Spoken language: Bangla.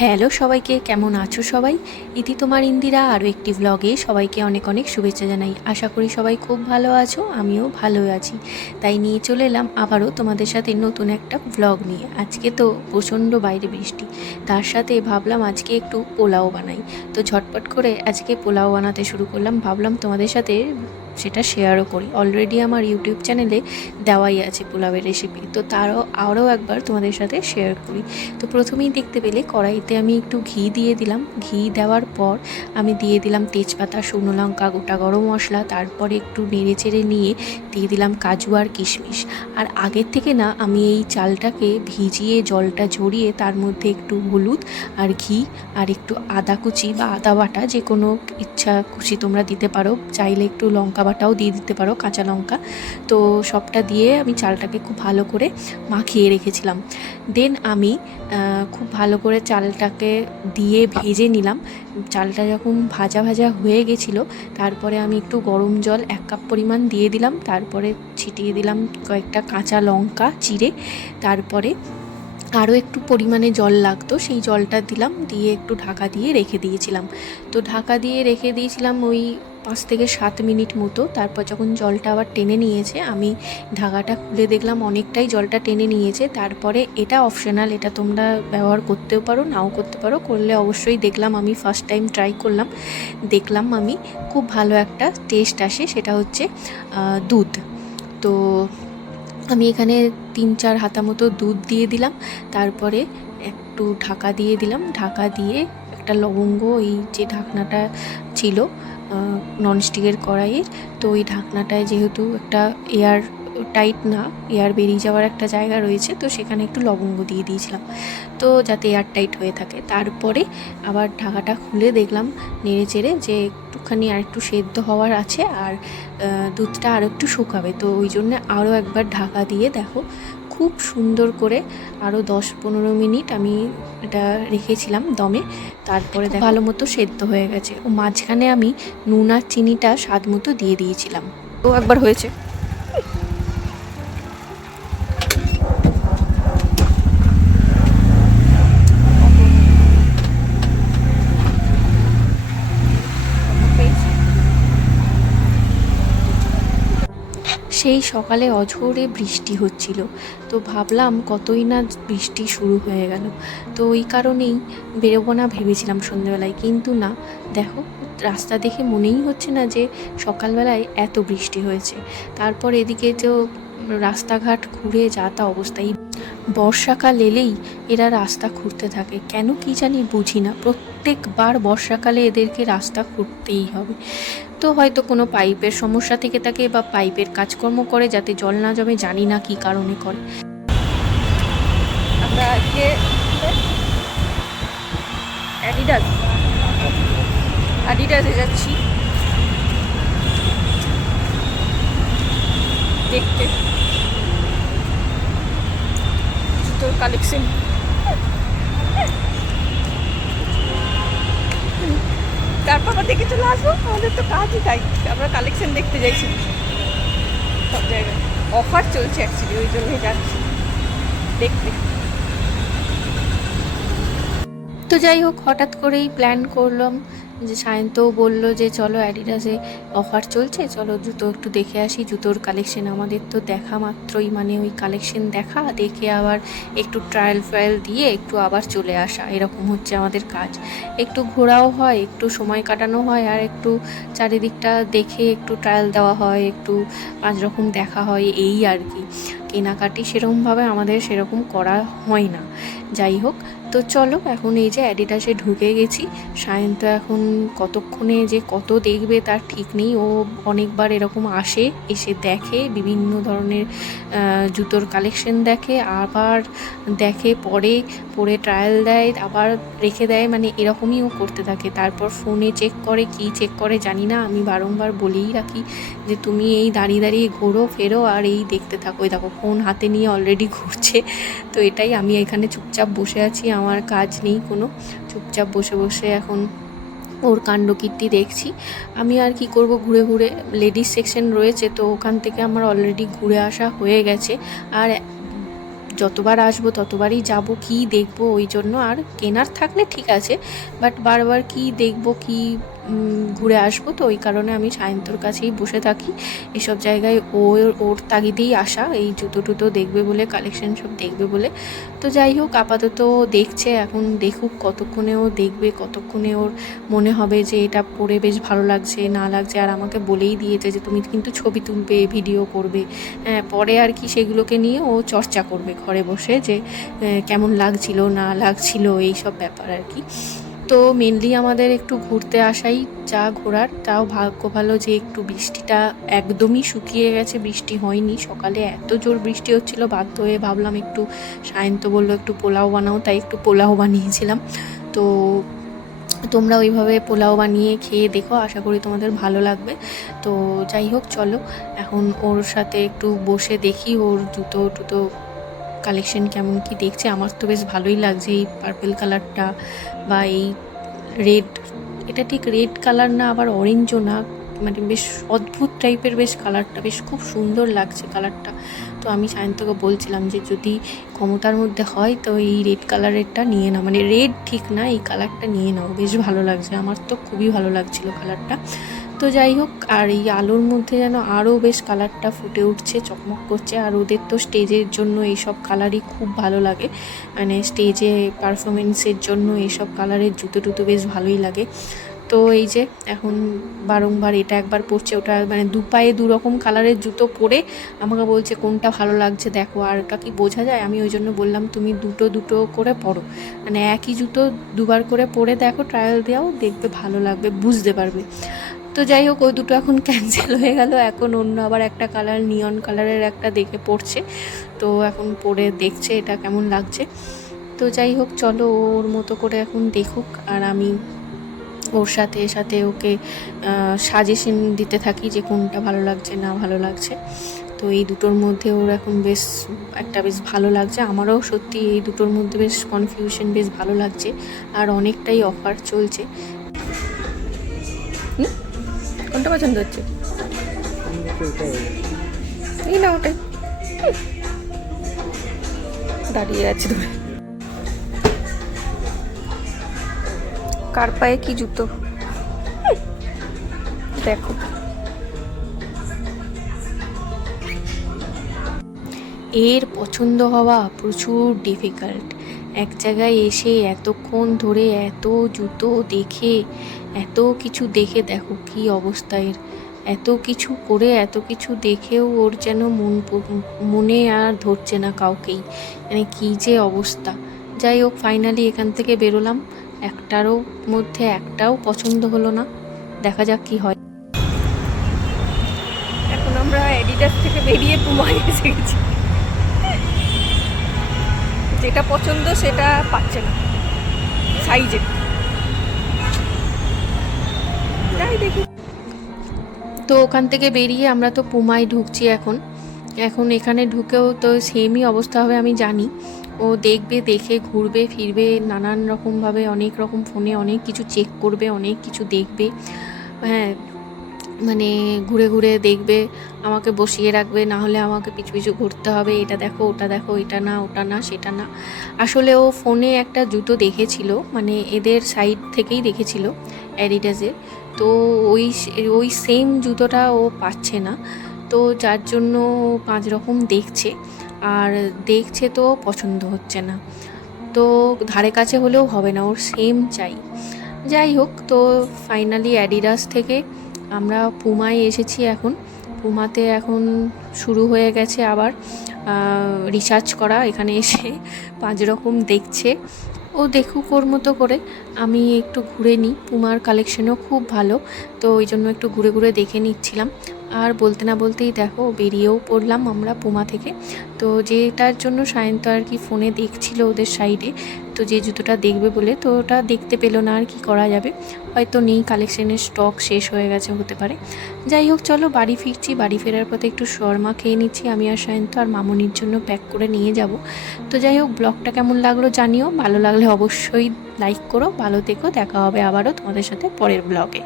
হ্যালো সবাইকে, কেমন আছো সবাই? ইতি তোমার ইন্দিরা আরও একটি ভ্লগে সবাইকে অনেক অনেক শুভেচ্ছা জানাই। আশা করি সবাই খুব ভালো আছো, আমিও ভালো আছি। তাই নিয়ে চলে এলাম আবারও তোমাদের সাথে নতুন একটা ভ্লগ নিয়ে। আজকে তো প্রচণ্ড বাইরে বৃষ্টি, তার সাথে ভাবলাম আজকে একটু পোলাও বানাই। তো ঝটপট করে আজকে পোলাও বানাতে শুরু করলাম। ভাবলাম তোমাদের সাথে সেটা শেয়ারও করি। অলরেডি আমার ইউটিউব চ্যানেলে দেওয়াই আছে পোলাওয়ের রেসিপি, তো আরও একবার তোমাদের সাথে শেয়ার করি। তো প্রথমেই দেখতে পেলে কড়াইতে আমি একটু ঘি দিয়ে দিলাম। ঘি দেওয়ার পর আমি দিয়ে দিলাম তেজপাতা, শুকনো লঙ্কা, গোটা গরম মশলা। তারপরে একটু নেড়ে চেড়ে নিয়ে দিয়ে দিলাম কাজু আর কিশমিশ। আর আগের থেকে না আমি এই চালটাকে ভিজিয়ে জলটা ঝরিয়ে তার মধ্যে একটু হলুদ আর ঘি আর একটু আদা কুচি বা আদা বাটা, যে কোনো ইচ্ছা খুশি তোমরা দিতে পারো, চাইলে একটু লঙ্কা বাটাও দিয়ে দিতে পারো, কাঁচা লঙ্কা। তো সবটা দিয়ে আমি চালটাকে খুব ভালো করে মাখিয়ে রেখেছিলাম। দেন আমি খুব ভালো করে চালটাকে দিয়ে ভেজে নিলাম। চালটা যখন ভাজা ভাজা হয়ে গেছিলো, তারপরে আমি একটু গরম জল 1 কাপ পরিমাণ দিয়ে দিলাম। তারপরে ছিটিয়ে দিলাম কয়েকটা কাঁচা লঙ্কা চিড়ে। তারপরে আরও একটু পরিমাণে জল লাগতো, সেই জলটা দিলাম, দিয়ে একটু ঢাকা দিয়ে রেখে দিয়েছিলাম। তো ঢাকা দিয়ে রেখে দিয়েছিলাম ওই 5 থেকে 7 মিনিট মতো। তারপর যখন জলটা আবার টেনে নিয়েছে, আমি ঢাকাটা খুলে দেখলাম অনেকটাই জলটা টেনে নিয়েছে। তারপরে এটা অপশনাল, এটা তোমরা ব্যবহার করতেও পারো, নাও করতে পারো। করলে অবশ্যই দেখলাম, আমি ফার্স্ট টাইম ট্রাই করলাম, দেখলাম আমি খুব ভালো একটা টেস্ট আসে, সেটা হচ্ছে দুধ। তো আমি এখানে 3-4 হাতা মতো দুধ দিয়ে দিলাম। তারপরে একটু ঢাকা দিয়ে দিলাম। ঢাকা দিয়ে একটা লবঙ্গ, এই যে ঢাকনাটা ছিল ননস্টিকের কড়াইয়ের, তো ওই ঢাকনাটায় যেহেতু একটা এয়ার টাইট না, এয়ার বেরিয়ে যাওয়ার একটা জায়গা রয়েছে, তো সেখানে একটু লবঙ্গ দিয়ে দিয়েছিলাম, তো যাতে এয়ার টাইট হয়ে থাকে। তারপরে আবার ঢাকাটা খুলে দেখলাম নেড়ে চেড়ে যে একটুখানি আর একটু সেদ্ধ হওয়ার আছে, আর দুধটা আরও একটু শুকাবে। তো ওই জন্য আরও একবার ঢাকা দিয়ে দেখো খুব সুন্দর করে আরও 10-15 মিনিট আমি এটা রেখেছিলাম দমে। তারপরে ভালো মতো সেদ্ধ হয়ে গেছে। ও মাঝখানে আমি নুন আর চিনিটা স্বাদ মতো দিয়ে দিয়েছিলাম। তো একবার হয়েছে। সেই সকালে অঝোরে বৃষ্টি হচ্ছিল, তো ভাবলাম কতই না বৃষ্টি শুরু হয়ে গেল। তো ওই কারণেই বেরোবো না ভেবেছিলাম সন্ধ্যেবেলায়, কিন্তু না, দেখো রাস্তা দেখে মনেই হচ্ছে না যে সকালবেলায় এত বৃষ্টি হয়েছে। তারপর এদিকে তো রাস্তাঘাট ঘুরে যা তা অবস্থায়। বর্ষাকাল এলেই এরা রাস্তা খুঁড়তে থাকে, কেন কি জানি বুঝি না। প্রত্যেকবার বর্ষাকালে এদেরকে রাস্তা খুঁড়তেই হবে। তো হয়তো কোনো পাইপের সমস্যা থেকে থাকে, বা পাইপের কাজকর্ম করে যাতে জল না জমে, জানি না কি কারণে করে। আমরা আজকে অ্যাডিডাসে যাচ্ছি দেখতে জুতোর কালেকশন। তারপর আবার দেখে চলে আসবো, আমাদের তো কাজই তাই, আমরা কালেকশন দেখতে যাইছি সব জায়গায়। অফার চলছে অ্যাকচুয়ালি, ওই জন্যই যাচ্ছি দেখতে। তো যাই হোক, হঠাৎ করেই প্ল্যান করলাম যে সায়ন্তও বললো যে চলো অ্যাডিডাসে অফার চলছে, চলো জুতো একটু দেখে আসি, জুতোর কালেকশন। আমাদের তো দেখা মাত্রই মানে ওই কালেকশন দেখা, দেখে আবার একটু ট্রায়াল ফ্রায়াল দিয়ে একটু আবার চলে আসা, এরকম হচ্ছে আমাদের কাজ। একটু ঘোরাও হয়, একটু সময় কাটানো হয়, আর একটু চারিদিকটা দেখে একটু ট্রায়াল দেওয়া হয়, একটু 5 রকম দেখা হয়, এই আর কি। কেনাকাটি সেরকমভাবে আমাদের সেরকম করা হয় না। যাই হোক, তো চলো এখন এই যে অ্যাডিডাসে ঢুকে গেছি। সায়ন্ত এখন কতক্ষণে যে কত দেখবে তার ঠিক নেই। ও অনেকবার এরকম আসে, এসে দেখে বিভিন্ন ধরনের জুতোর কালেকশন, দেখে আবার দেখে, পরে ট্রায়াল দেয়, আবার রেখে দেয়, মানে এরকমই ও করতে থাকে। তারপর ফোনে চেক করে, কি চেক করে জানি না, আমি বারংবার বলেই রাখি যে তুমি এই দাঁড়িয়ে দাঁড়িয়ে ঘোরো ফেরো আর এই দেখতে থাকো। এই দেখো ফোন হাতে নিয়ে অলরেডি ঘুরছে। তো এটাই, আমি এখানে চুপচাপ বসে আছি, আমার কাজ নেই কোনো, চুপচাপ বসে বসে এখন ওর কাণ্ডকীর্তি দেখছি। আমি আর কি করব, ঘুরে ঘুরে লেডিস সেকশন রয়েছে, তো ওখান থেকে আমার অলরেডি ঘুরে আসা হয়ে গেছে। আর যতবার আসবো ততবারই যাব, কি দেখবো, ওই জন্য আর কেনার থাকলে ঠিক আছে, বাট বারবার কি দেখবো, কি ঘুরে আসবো, তো ওই কারণে আমি সায়ন্তর কাছেই বসে থাকি। এসব জায়গায় ওর তাগিদেই আসা, এই জুতো টুতো দেখবে বলে, কালেকশন সব দেখবে বলে। তো যাই হোক, আপাতত দেখছে, এখন দেখুক কতক্ষণে ও দেখবে, কতক্ষণে ওর মনে হবে যে এটা পরে বেশ ভালো লাগছে না লাগছে। আর আমাকে বলেই দিয়েছে যে তুমি কিন্তু ছবি তুলবে, ভিডিও করবে, হ্যাঁ, পরে আর কি সেগুলোকে নিয়ে ও চর্চা করবে ঘরে বসে, যে কেমন লাগছিল না লাগছিল এই সব ব্যাপার আর কি। তো মেনলি আমাদের একটু ঘুরতে আসাই যা ঘোরার, তাও ভাগ্য ভালো যে একটু বৃষ্টিটা একদমই শুকিয়ে গেছে, বৃষ্টি হয়নি। সকালে এত জোর বৃষ্টি হচ্ছিল, বাধ্য হয়ে ভাবলাম একটু, সায়ন্ত বললো একটু পোলাও বানাও, তাই একটু পোলাও বানিয়েছিলাম। তো তোমরা ওইভাবে পোলাও বানিয়ে খেয়ে দেখো, আশা করি তোমাদের ভালো লাগবে। তো যাই হোক, চলো এখন ওর সাথে একটু বসে দেখি ওর জুতো টুতো কালেকশন কেমন কি দেখছে। আমার তো বেশ ভালোই লাগছে এই পার্পল কালারটা, বা এই রেড, এটা ঠিক রেড কালার না, আবার অরেঞ্জও না, মানে বেশ অদ্ভুত টাইপের বেশ কালারটা, বেশ খুব সুন্দর লাগছে কালারটা। তো আমি সায়ন্তকে বলছিলাম যে যদি ক্ষমতার মধ্যে হয় তো এই রেড কালারেরটা নিয়ে নাও, মানে রেড ঠিক না, এই কালারটা নিয়ে নাও, বেশ ভালো লাগছে, আমার তো খুবই ভালো লাগছিল কালারটা। তো যাই হোক, আর এই আলোর মধ্যে যেন আরও বেশ কালারটা ফুটে উঠছে, চকমক করছে। আর ওদের তো স্টেজের জন্য এইসব কালারই খুব ভালো লাগে, মানে স্টেজে পারফরমেন্সের জন্য এইসব কালারের জুতো টুতো বেশ ভালোই লাগে। তো এই যে এখন বারংবার এটা একবার পরছে, ওটা মানে দু পায়ে দু রকম কালারের জুতো পরে আমাকে বলছে কোনটা ভালো লাগছে দেখো। আর ওটা কি বোঝা যায়? আমি ওই জন্য বললাম তুমি দুটো দুটো করে পরো, মানে একই জুতো দুবার করে পরে দেখো, ট্রায়াল দেওয়াও, দেখবে ভালো লাগবে, বুঝতে পারবে। তো যাই হোক, ওই দুটো এখন ক্যান্সেল হয়ে গেল, এখন অন্য আবার একটা কালার, নিয়ন কালারের একটা দেখে পড়ছে, তো এখন পরে দেখছে এটা কেমন লাগছে। তো যাই হোক, চলো ওর মতো করে এখন দেখুক, আর আমি ওর সাথে সাথে ওকে সাজেশন দিতে থাকি যে কোনটা ভালো লাগছে না ভালো লাগছে। তো এই দুটোর মধ্যে ওর এখন বেশ একটা বেশ ভালো লাগছে, আমারও সত্যি এই দুটোর মধ্যে বেশ কনফিউশন, বেশ ভালো লাগছে। আর অনেকটাই অফার চলছে। কোনটা পছন্দ হচ্ছে? এই না, ওটাই দাঁড়িয়ে আছে ধরে। কার পায়ে কি জুতো দেখো। এর পছন্দ হওয়া প্রচুর ডিফিকাল্ট। এক জায়গায় এসে এতক্ষণ ধরে এত জুতো দেখে, এত কিছু দেখে দেখো কি অবস্থা এর, এত কিছু করে এত কিছু দেখেও ওর যেন মনে আর ধরছে না কাউকেই, মানে কী যে অবস্থা। যাই হোক, ফাইনালি এখান থেকে বেরোলাম, একটারও মধ্যে একটাও পছন্দ হলো না, দেখা যাক কি হয়। এখন আমরা এডিডাস থেকে বেরিয়ে পুমায় এসে গেছি, যেটা পছন্দ সেটা পাচ্ছে না সাইজে, যাই দেখি। তো ওখান থেকে বেরিয়ে আমরা তো পুমায় ঢুকছি এখন। এখন এখানে ঢুকেও তো সেমই অবস্থা হবে আমি জানি, ও দেখবে, দেখে ঘুরবে ফিরবে নানান রকমভাবে, অনেক রকম ফোনে অনেক কিছু চেক করবে, অনেক কিছু দেখবে, হ্যাঁ, মানে ঘুরে ঘুরে দেখবে, আমাকে বসিয়ে রাখবে, না হলে আমাকে পিছু পিছু ঘুরতে হবে, এটা দেখো ওটা দেখো, এটা না ওটা না সেটা না। আসলে ও ফোনে একটা জুতো দেখেছিল, মানে এদের সাইড থেকেই দেখেছিল অ্যাডিডাসের, তো ওই ওই সেম জুতোটা ও পাচ্ছে না, তো যার জন্য 5 রকম দেখছে, আর দেখছে তো পছন্দ হচ্ছে না, তো ধারে কাছে হলেও হবে না, ওর সেম চাই। যাই হোক, তো ফাইনালি অ্যাডিডাস থেকে আমরা পুমায় এসেছি। এখন পুমাতে এখন শুরু হয়ে গেছে আবার রিসার্চ করা, এখানে এসে 5 রকম দেখছে, ও দেখুক ওর মতো করে, আমি একটু ঘুরে নিই, পুমার কালেকশনও খুব ভালো, তো ওই জন্য একটু ঘুরে ঘুরে দেখে নিচ্ছিলাম। আর বলতে না বলতেই দেখো বেরিয়েও পড়লাম আমরা পুমা থেকে। তো যেটার জন্য সায়ন্ত আর কি ফোনে দেখছিল ওদের সাইডে, তো যে জুতোটা দেখবে বলে, তো ওটা দেখতে পেলো না, আর কি করা যাবে, হয়তো নেই, কালেকশনের স্টক শেষ হয়ে গেছে, হতে পারে। যাই হোক, চলো বাড়ি ফিরছি, বাড়ি ফেরার পথে একটু শর্মা খেয়ে নিচ্ছি আমি আর সায়ন্ত, আর মামনির জন্য প্যাক করে নিয়ে যাব। তো যাই হোক, ব্লগটা কেমন লাগলো জানিও, ভালো লাগলে অবশ্যই লাইক করো, ভালো থেকো, দেখা হবে আবারও তোমাদের সাথে পরের ব্লগে।